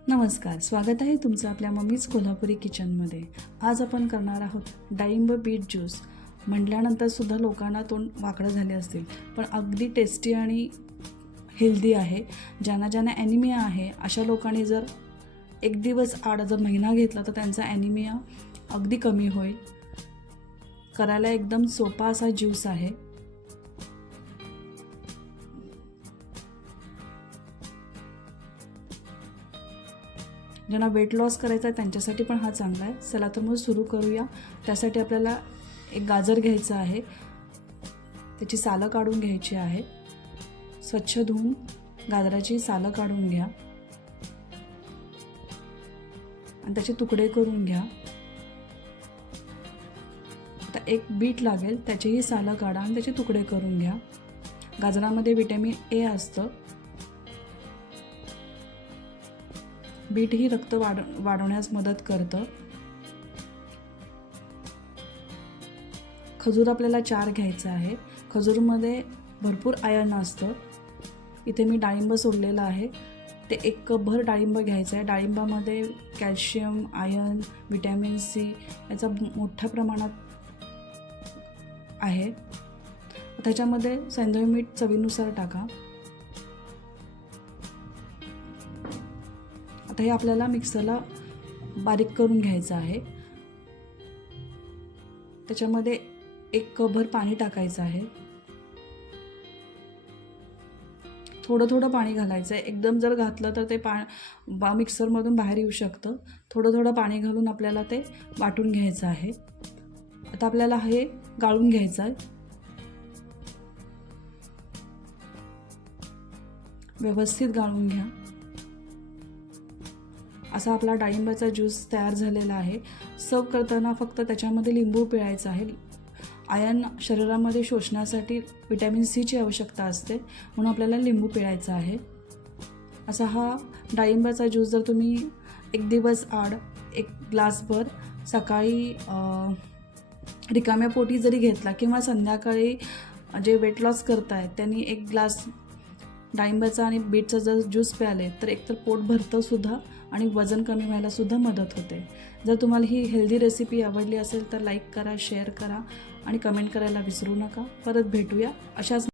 नमस्कार, स्वागत आहे तुमचं आपल्या मम्मीज कोल्हापुरी किचनमध्ये। आज आपण करणार आहोत डाळिंब बीट ज्यूस। म्हटल्यानंतर सुद्धा लोकांना तोंड वाकडं झाले असतील, पण अगदी टेस्टी आणि हेल्दी आहे। ज्यांना ॲनिमिया आहे अशा लोकांनी जर एक दिवस आड जर महिना घेतला तर त्यांचा ॲनिमिया अगदी कमी होईल। करायला एकदम सोपा असा ज्यूस आहे। ज्यांना वेट लॉस करायचा आहे त्यांच्यासाठी पण हा चांगला आहे। चला तर मग सुरू करूया। त्यासाठी आपल्याला एक गाजर घ्यायचं आहे, त्याची सालं काढून घ्यायची आहे। स्वच्छ धुवून गाजराची सालं काढून घ्या आणि त्याचे तुकडे करून घ्या। आता एक बीट लागेल, त्याचीही सालं काढा आणि त्याचे तुकडे करून घ्या। गाजरामध्ये व्हिटॅमिन ए असतं। बीट ही रक्त वाढवण्यास मदत करतं। खजूर आपल्याला 4 घ्यायचा आहे। खजूरमध्ये भरपूर आयर्न असतं। इथे मी डाळिंब सोडलेलं आहे, ते 1 कपभर डाळिंब घ्यायचं आहे। डाळिंबामध्ये कॅल्शियम, आयर्न, व्हिटॅमिन सी याचा मोठ्या प्रमाणात आहे। त्याच्यामध्ये सैंधव मीठ चवीनुसार टाका। आता हे आपल्याला मिक्सरला बारीक करून घ्यायचं आहे। त्याच्यामध्ये 1 कपभर पाणी टाकायचं आहे। थोडं पाणी घालायचं आहे। एकदम जर घातलं तर ते मिक्सरमधून बाहेर येऊ शकतं। थोडं पाणी घालून आपल्याला ते वाटून घ्यायचं आहे। आता आपल्याला हे गाळून घ्यायचं आहे। व्यवस्थित गाळून घ्या। असा आपला डाळिंबाचा ज्यूस तयार झालेला आहे। सर्व करताना फक्त त्याच्यामध्ये लिंबू पिळायचं आहे। आयर्न शरीरामध्ये शोषण्यासाठी व्हिटॅमिन सीची आवश्यकता असते, म्हणून आपल्याला लिंबू पिळायचा आहे। असा हा डाळिंबाचा ज्यूस जर तुम्ही एक दिवस आड 1 ग्लासभर सकाळी रिकाम्या पोटी जरी घेतला किंवा संध्याकाळी जे वेट लॉस करतायत त्यांनी 1 ग्लास डाळिंबाचा आणि बीटचा जर ज्यूस प्याले तर एकतर पोट भरतं सुद्धा आणि वजन कमी व्हायला सुद्धा मदत होते। जर तुम्हाला ही हेल्दी रेसिपी आवडली असेल तर लाईक करा, शेअर करा आणि कमेंट करायला विसरू नका। परत भेटूया अशाच